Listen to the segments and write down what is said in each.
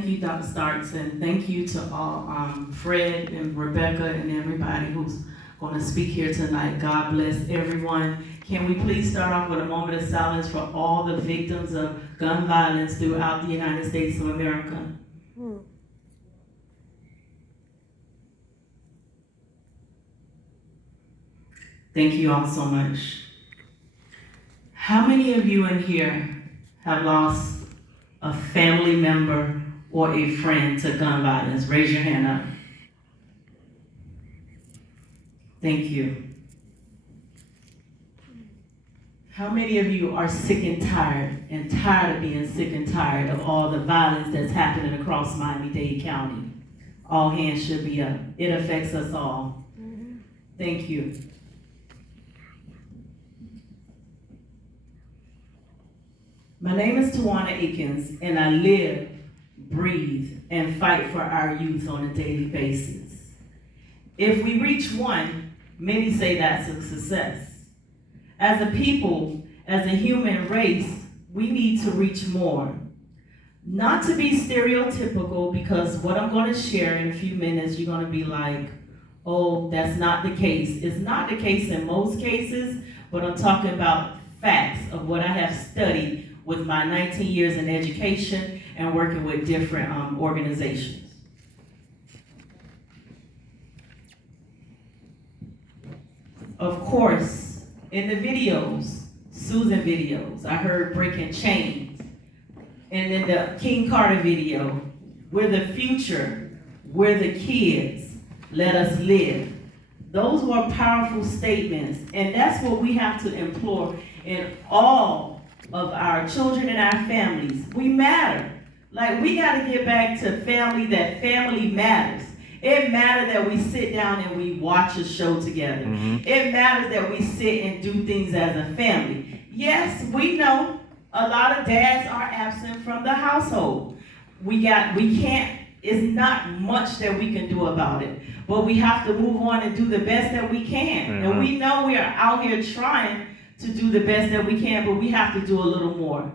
thank you, Dr. Starks, and thank you to all, Fred and Rebecca and everybody who's going to speak here tonight. God bless everyone. Can we please start off with a moment of silence for all the victims of gun violence throughout the United States of America? Thank you all so much. How many of you in here have lost a family member or a friend to gun violence? Raise your hand up. Thank you. How many of you are sick and tired of being sick and tired of all the violence that's happening across Miami-Dade County? All hands should be up. It affects us all. Thank you. My name is Tawana Akins, and I live, breathe, and fight for our youth on a daily basis. If we reach one, many say that's a success. As a people, as a human race, we need to reach more. Not to be stereotypical, because what I'm going to share in a few minutes, you're going to be like, oh, that's not the case. It's not the case in most cases, but I'm talking about facts of what I have studied with my 19 years in education and working with different organizations. Of course, in the videos, Susan videos, I heard breaking chains. And in the King Carter video, we're the future, we're the kids, let us live. Those were powerful statements, and that's what we have to implore in all of our children and our families. We matter. Like, we got to get back to family, that family matters. It matters that we sit down and we watch a show together. It matters that we sit and do things as a family. Yes, we know a lot of dads are absent from the household. It's not much that we can do about it, but we have to move on and do the best that we can. And we know we are out here trying to do the best that we can, but we have to do a little more.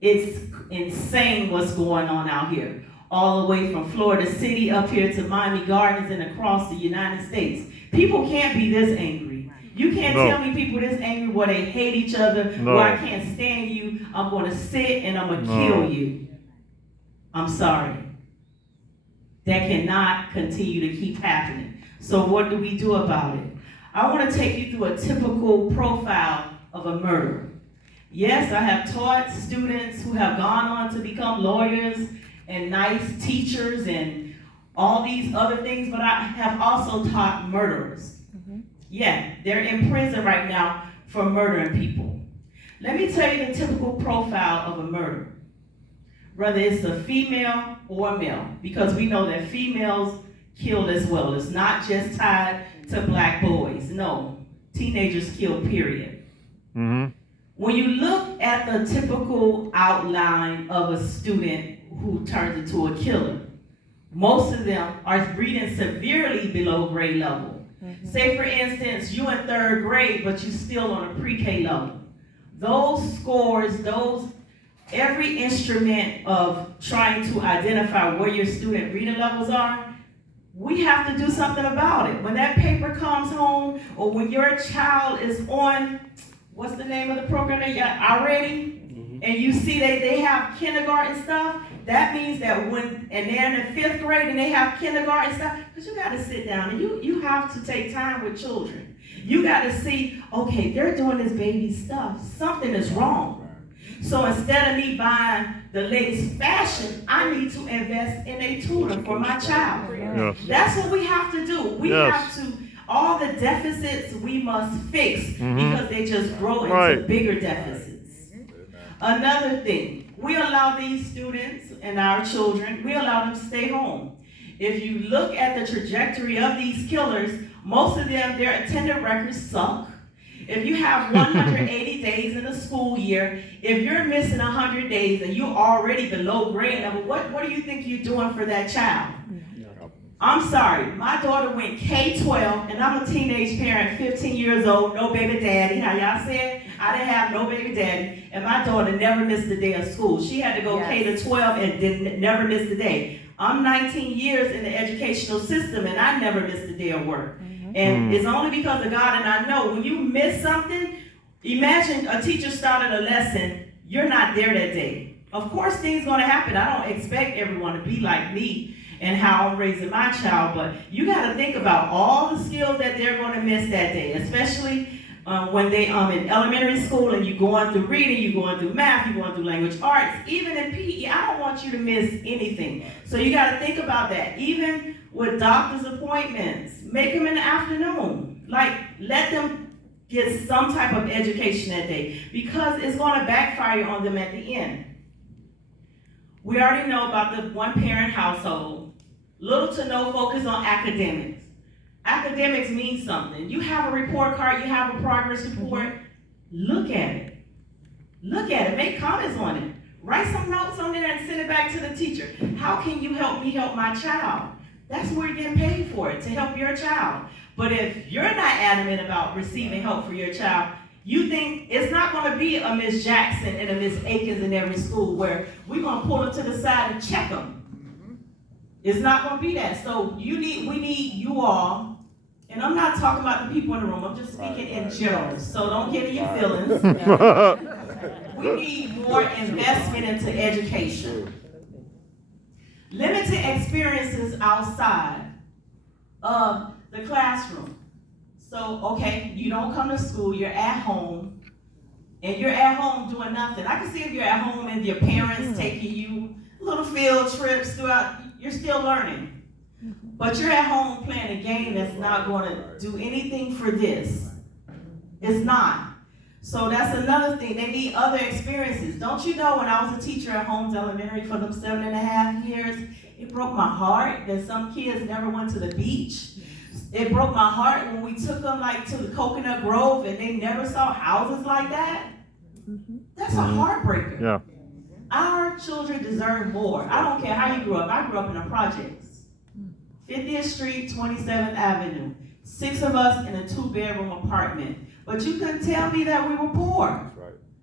It's insane what's going on out here. All the way from Florida City up here to Miami Gardens and across the United States. People can't be this angry. You can't tell me people this angry where they hate each other, where I can't stand you, I'm going to sit and I'm going to kill you. I'm sorry. That cannot continue to keep happening. So what do we do about it? I want to take you through a typical profile of a murderer. Yes, I have taught students who have gone on to become lawyers and nice teachers and all these other things, but I have also taught murderers. Yeah, they're in prison right now for murdering people. Let me tell you the typical profile of a murderer, whether it's a female or a male, because we know that females kill as well. It's not just tied to black boys. No, teenagers kill, period. When you look at the typical outline of a student who turns into a killer, most of them are reading severely below grade level. Say, for instance, you in third grade, but you still on a pre-K level. Those scores, every instrument of trying to identify where your student reading levels are, we have to do something about it. When that paper comes home, or when your child is on, what's the name of the program that you got already? And you see they have kindergarten stuff, that means that and they're in the 5th grade and they have kindergarten stuff, because you got to sit down and you have to take time with children. You got to see, okay, they're doing this baby stuff. Something is wrong. So instead of me buying the latest fashion, I need to invest in a tutor for my child. That's what we have to do. We have to, all the deficits we must fix because they just grow into bigger deficits. Another thing, we allow these students and our children, we allow them to stay home. If you look at the trajectory of these killers, most of them, their attendance records suck. If you have 180 days in a school year, if you're missing 100 days and you're already below grade level, what do you think you're doing for that child? I'm sorry, my daughter went K-12, and I'm a teenage parent, 15 years old, no baby daddy. How y'all said? I didn't have no baby daddy, and my daughter never missed a day of school. She had to go K-12 and never missed a day. I'm 19 years in the educational system, and I never missed a day of work. And it's only because of God, and I know when you miss something, imagine a teacher started a lesson, you're not there that day. Of course, things going to happen. I don't expect everyone to be like me and how I'm raising my child, but you got to think about all the skills that they're going to miss that day, especially when they in elementary school and you're going through reading, you're going through math, you're going through language arts, even in PE. I don't want you to miss anything. So you got to think about that. Even with doctor's appointments, make them in the afternoon. Like, let them get some type of education that day, because it's going to backfire on them at the end. We already know about the one-parent household. Little to no focus on academics. Academics mean something. You have a report card, you have a progress report. Look at it. Look at it. Make comments on it. Write some notes on there and send it back to the teacher. How can you help me help my child? That's where you're getting paid for it, to help your child. But if you're not adamant about receiving help for your child, you think it's not going to be a Miss Jackson and a Miss Akins in every school where we're going to pull them to the side and check them. It's not going to be that. So we need you all, and I'm not talking about the people in the room, I'm just speaking in general, so don't get in your feelings. We need more investment into education. Limited experiences outside of the classroom. So, okay, you don't come to school, you're at home, and you're at home doing nothing. I can see if you're at home and your parents taking you little field trips throughout, you're still learning. But you're at home playing a game that's not going to do anything for this. It's not. So that's another thing. They need other experiences. Don't you know, when I was a teacher at Holmes Elementary for them 7.5 years, it broke my heart that some kids never went to the beach. It broke my heart when we took them to the Coconut Grove and they never saw houses like that. That's a heartbreaker. Yeah. Our children deserve more. I don't care how you grew up. I grew up in the projects. 50th Street, 27th Avenue. 6 of us in a 2-bedroom apartment. But you couldn't tell me that we were poor.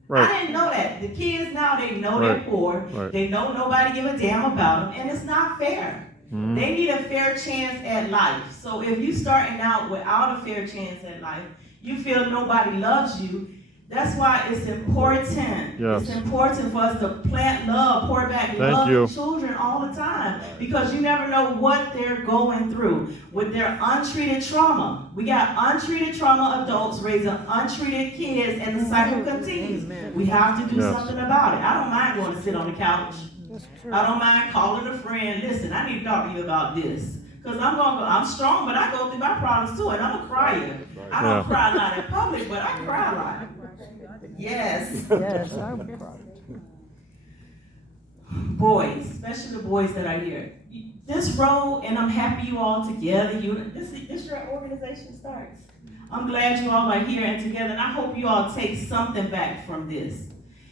Right. I didn't know that. The kids now, they know they're poor. Right. They know nobody give a damn about them, and it's not fair. They need a fair chance at life. So if you're starting out without a fair chance at life, you feel nobody loves you. That's why it's important. Yes. It's important for us to plant love, pour back love to children all the time, because you never know what they're going through with their untreated trauma. We got untreated trauma adults raising untreated kids, and the cycle continues. We have to do something about it. I don't mind going to sit on the couch. I don't mind calling a friend. Listen, I need to talk to you about this. Because I'm strong, but I go through my problems too, and I'm a crier. I don't cry a lot in public, but I cry a lot. Yes. Yes, I would cry. Boys, especially the boys that are here. This role, and I'm happy you all together. This your organization starts. I'm glad you all are here and together, and I hope you all take something back from this.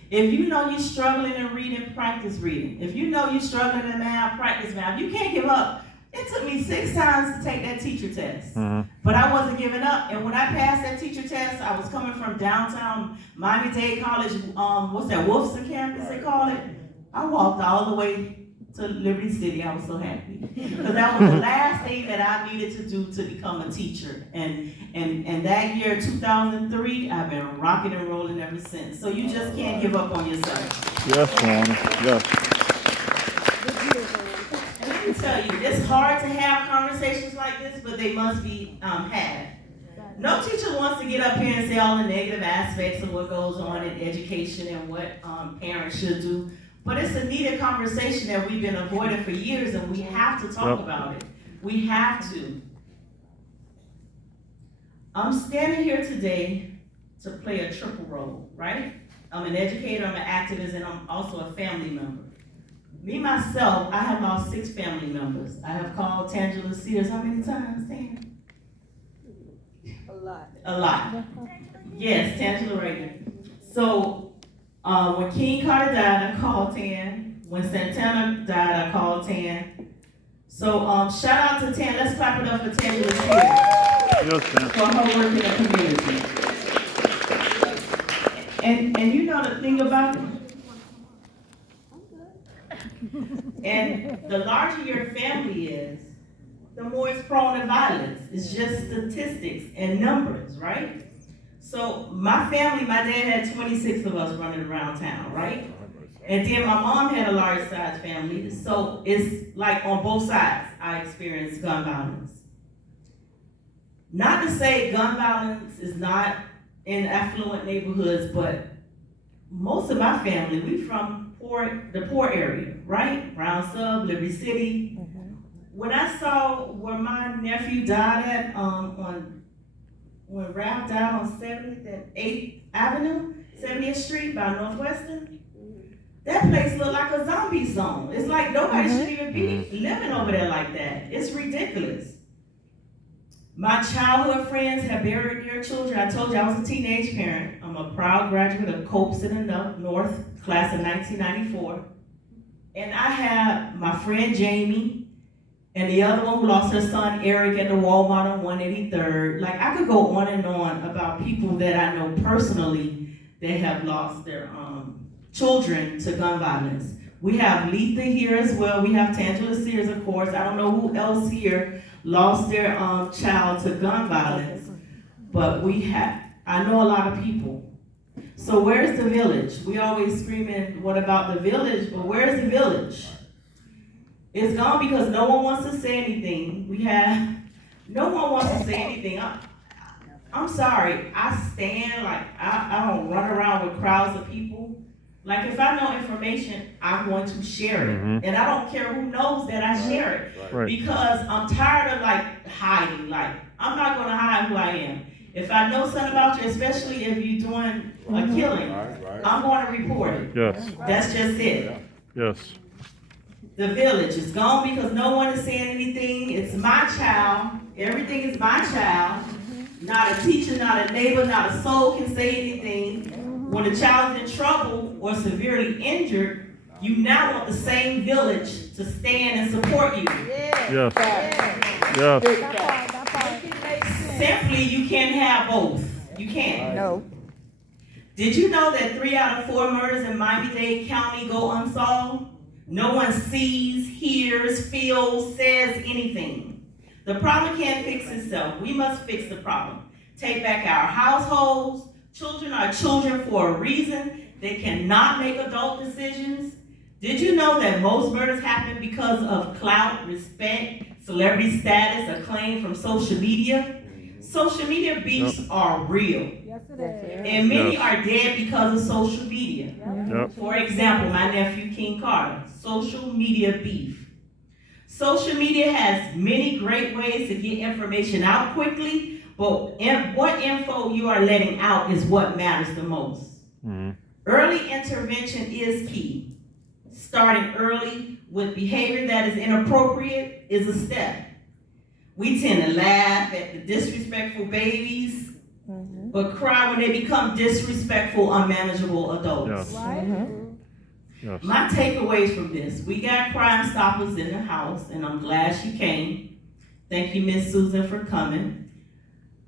If you know you're struggling in reading, practice reading. If you know you're struggling in math, practice math. You can't give up. It took me 6 times to take that teacher test, but I wasn't giving up. And when I passed that teacher test, I was coming from downtown Miami-Dade College, what's that, Wolfson campus they call it? I walked all the way to Liberty City. I was so happy. Because that was the last thing that I needed to do to become a teacher. And that year, 2003, I've been rocking and rolling ever since. So you just can't give up on yourself. Yes, Tawana. Yes. Let me tell you, it's hard to have conversations like this, but they must be had. No teacher wants to get up here and say all the negative aspects of what goes on in education and what parents should do, but it's a needed conversation that we've been avoiding for years, and we have to talk about it. We have to. I'm standing here today to play a triple role, right? I'm an educator, I'm an activist, and I'm also a family member. Me, myself, I have lost 6 family members. I have called Tangela Sears how many times, Tan? A lot. Yes, Tangela right here. So, when King Carter died, I called Tan. When Santana died, I called Tan. So shout out to Tan. Let's clap it up for Tangela here Yes, ma'am. for her work in the community. And you know the thing about it. And the larger your family is, the more it's prone to violence. It's just statistics and numbers, right? So my family, my dad had 26 of us running around town, right? And then my mom had a large size family. So it's like on both sides, I experienced gun violence. Not to say gun violence is not in affluent neighborhoods, but most of my family, we from the poor area, right? Brown Sub, Liberty City. When I saw where my nephew died at, when Ralph died on 70th and 8th Avenue, 70th Street by Northwestern, that place looked like a zombie zone. It's like nobody should even be living over there like that. It's ridiculous. My childhood friends have buried their children. I told you I was a teenage parent. I'm a proud graduate of Copes in the North, class of 1994. And I have my friend Jamie, and the other one who lost her son Eric at the Walmart on 183rd. Like, I could go on and on about people that I know personally that have lost their children to gun violence. We have Letha here as well. We have Tangela Sears, of course. I don't know who else here lost their child to gun violence, but I know a lot of people. So where's the village? We always screaming, what about the village? But where's the village? It's gone because no one wants to say anything. No one wants to say anything. I'm sorry, I stand, like, I don't run around with crowds of people. Like, if I know information, I'm going to share it. And I don't care who knows that I share it. Right. Because I'm tired of, like, hiding. Like, I'm not going to hide who I am. If I know something about you, especially if you're doing a killing, I'm going to report it. Yes. That's just it. Yes. The village is gone because no one is saying anything. It's my child. Everything is my child. Not a teacher, not a neighbor, not a soul can say anything. When a child is in trouble or severely injured, you now want the same village to stand and support you. Yes. Yes. Simply, you can't have both. You can't. No. Did you know that 3 out of 4 murders in Miami-Dade County go unsolved? No one sees, hears, feels, says anything. The problem can't fix itself. We must fix the problem. Take back our households. Children are children for a reason. They cannot make adult decisions. Did you know that most murders happen because of clout, respect, celebrity status, acclaim from social media? Social media beefs are real. Yes, it is. And many are dead because of social media. Yep. For example, my nephew King Carter, social media beef. Social media has many great ways to get information out quickly, but what info you are letting out is what matters the most. Early intervention is key. Starting early with behavior that is inappropriate is a step. We tend to laugh at the disrespectful babies, but cry when they become disrespectful, unmanageable adults. Yes. Yes. My takeaways from this: we got Crime Stoppers in the house, and I'm glad she came. Thank you, Miss Susan, for coming.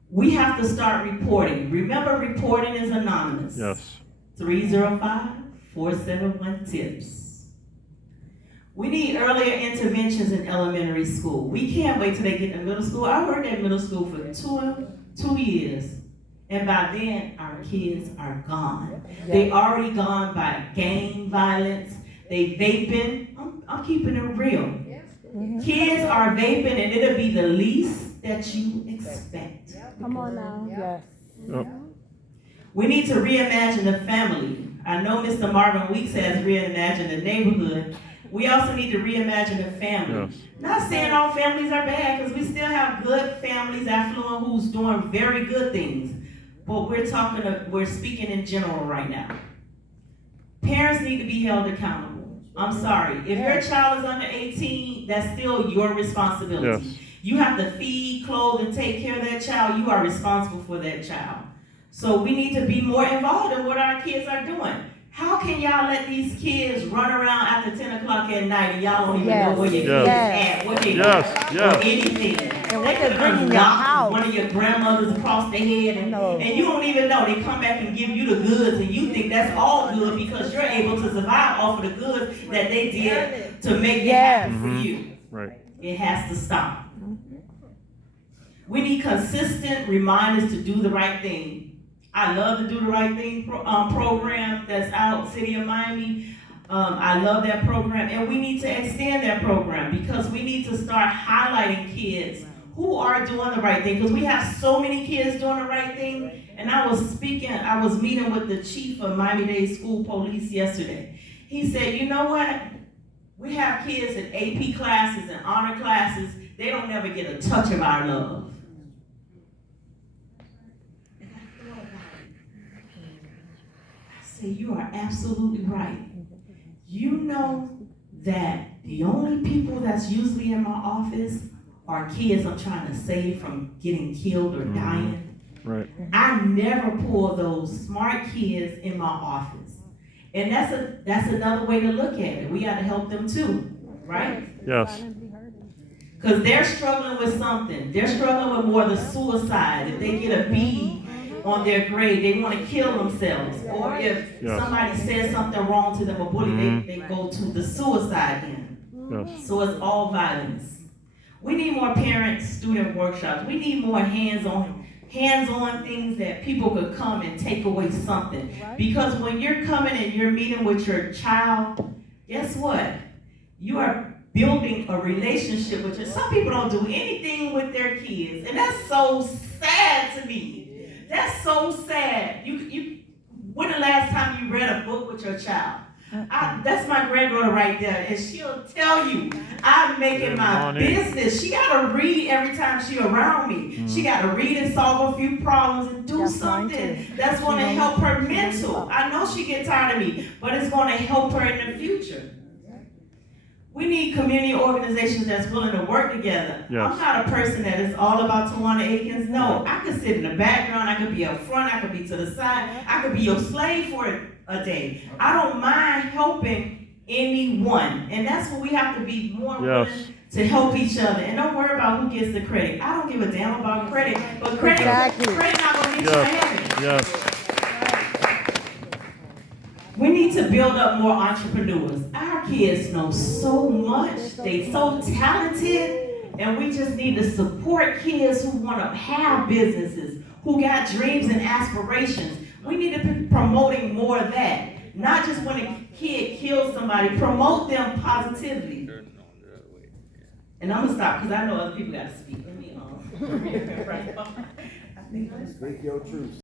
We have to start reporting. Remember, reporting is anonymous. Yes. 305-471-TIPS. We need earlier interventions in elementary school. We can't wait till they get to middle school. I worked at middle school for two years. And by then, our kids are gone. They already gone by gang violence. They vaping. I'm keeping it real. Kids are vaping, and it'll be the least that you expect. Come on now. Yes. Yep. We need to reimagine the family. I know Mr. Marvin Weeks has reimagined the neighborhood. We also need to reimagine the family. Yes. Not saying all families are bad, because we still have good families, affluent, who's doing very good things. But we're speaking in general right now. Parents need to be held accountable. I'm sorry. If your child is under 18, that's still your responsibility. Yes. You have to feed, clothe, and take care of that child. You are responsible for that child. So we need to be more involved in what our kids are doing. How can y'all let these kids run around after 10 o'clock at night and y'all don't even know Yes. where your Yes. kids at, what they Yes. doing, Yes. or anything? And what They they could bring in your knock house. one of your grandmothers across the head and you don't even know. They come back and give you the goods and you think that's all good because you're able to survive off of the goods that they did to make it happen for you. Right. It has to stop. We need consistent reminders to do the right thing. I love the Do the Right Thing program that's out, City of Miami. I love that program, and we need to extend that program because we need to start highlighting kids who are doing the right thing, because we have so many kids doing the right thing. And I was meeting with the chief of Miami-Dade School Police yesterday. He said, you know what? We have kids in AP classes and honor classes. They don't never get a touch of our love. You are absolutely right. You know that the only people that's usually in my office are kids I'm trying to save from getting killed or dying. Right. I never pull those smart kids in my office. And that's another way to look at it. We got to help them too, right? Yes. Because they're struggling with something. They're struggling with more the suicide. If they get a B on their grade, they want to kill themselves. Or if somebody says something wrong to them, a bully, they go to the suicide end. Yes. So it's all violence. We need more parent-student workshops. We need more hands-on things that people could come and take away something. Because when you're coming and you're meeting with your child, guess what? You are building a relationship with your. Some people don't do anything with their kids, and that's so sad to me. That's so sad. When the last time you read a book with your child? That's my granddaughter right there, and she'll tell you, I'm making my business. She gotta read every time she around me. She gotta read and solve a few problems and do something that's gonna help her mental. I know she gets tired of me, but it's gonna help her in the future. We need community organizations that's willing to work together. Yes. I'm not a person that is all about Tawana Akins. No, I could sit in the background, I could be up front, I could be to the side, I could be your slave for a day. I don't mind helping anyone. And that's what we have to be more willing to help each other. And don't worry about who gets the credit. I don't give a damn about credit, but credit not gonna get you to heaven. Yes. We need to build up more entrepreneurs. Our kids know so much. They so talented. And we just need to support kids who want to have businesses, who got dreams and aspirations. We need to be promoting more of that. Not just when a kid kills somebody, promote them positively. And I'm going to stop because I know other people got to speak. Let me Speak your truth.